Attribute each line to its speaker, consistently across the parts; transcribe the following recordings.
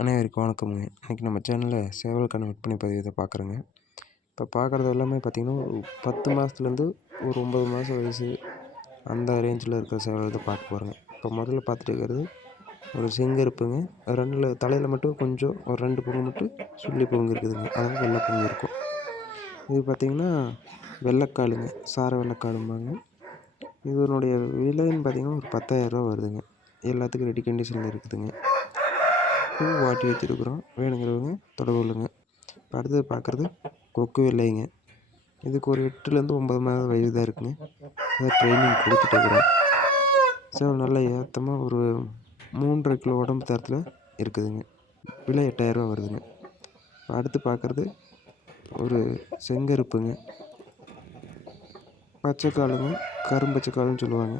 Speaker 1: அனைவருக்கும் வணக்கமுங்க. இன்றைக்கி நம்ம சேனலில் சேவலுக்கான விற்பனை பதிவு இதை பார்க்குறோங்க இப்போ பார்க்குறது எல்லாமே பார்த்திங்கன்னா ஒரு பத்து மாதத்துலேருந்து ஒரு ஒம்பது மாதம் வயசு அந்த ரேஞ்சில் இருக்கிற சேவல் தான் பார்க்க போகிறோங்க இப்போ முதல்ல பார்த்துட்டு இருக்கிறது ஒரு செங்கருப்புங்க. ரெண்டில் தலையில் மட்டும் கொஞ்சம் ஒரு ரெண்டு பொங்கு மட்டும் சுள்ளி பொங்கு இருக்குதுங்க. அதாவது வெள்ளை பொங்கு இருக்கும். இது பார்த்திங்கன்னா வெள்ளைக்காளுங்க சார வெள்ளைக்காளும்பாங்க இதனுடைய விலைன்னு பார்த்திங்கன்னா ஒரு பத்தாயிரரூவா வருதுங்க. எல்லாத்துக்கும் ரெடி கண்டிஷனில் இருக்குதுங்க. பூ வாட்டி வச்சுருக்குறோம். வேணுங்கிறவங்க தொடர்பு கொள்ளுங்க. இப்போ அடுத்தது பார்க்குறது கொக்கு வெள்ளைங்க. இதுக்கு ஒரு எட்டுலேருந்து ஒம்பது மாத வயது தான் இருக்குங்க. அதான் ட்ரைனிங் கொடுத்துட்டு இருக்கிறோம். ஸோ நல்ல ஏற்றமாக ஒரு மூன்றரை கிலோ உடம்பு தரத்தில் இருக்குதுங்க. விலை எட்டாயிரரூவா வருதுங்க. இப்போ அடுத்து பார்க்குறது ஒரு செங்கருப்புங்க. பச்சைக்காலுங்க கரும்பச்சைக்காலுன்னு சொல்லுவாங்க.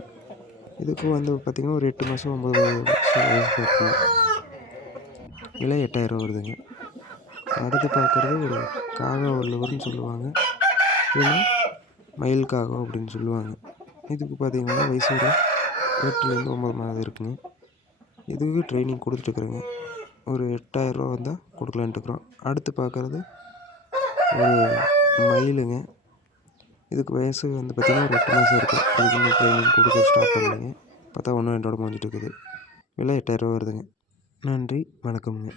Speaker 1: இதுக்கும் வந்து பார்த்திங்கன்னா ஒரு எட்டு மாதம் ஒம்பது மாதம் வயசு இருக்குங்க. விலை எட்டாயிரம் வருதுங்க. அடுத்து பார்க்குறது ஒரு காகா வல்லவர்னு சொல்லுவாங்க. இல்லைன்னா மயில் காகம் அப்படின்னு சொல்லுவாங்க. இதுக்கு பார்த்திங்கன்னா வயசு ஒரு எட்டுலேருந்து ஒம்பது மாதம் இருக்குங்க. இதுக்கு ட்ரைனிங் கொடுத்துட்ருக்குறேங்க ஒரு எட்டாயிரரூவா வந்தால் கொடுக்கலான்ட்டுருக்குறோம் அடுத்து பார்க்குறது ஒரு மயிலுங்க. இதுக்கு வயசு வந்து பார்த்திங்கன்னா ஒரு எட்டு மாதம் இருக்குது அதுக்கு இன்னும் ட்ரைனிங் கொடுக்க ஸ்டார்ட் பண்ணலைங்க. பார்த்தா ஒன்றும் ரெண்டோட முடிஞ்சிட்டு இருக்குது. விலை எட்டாயிரரூவா வருதுங்க. நன்றி வணக்கம்ங்க.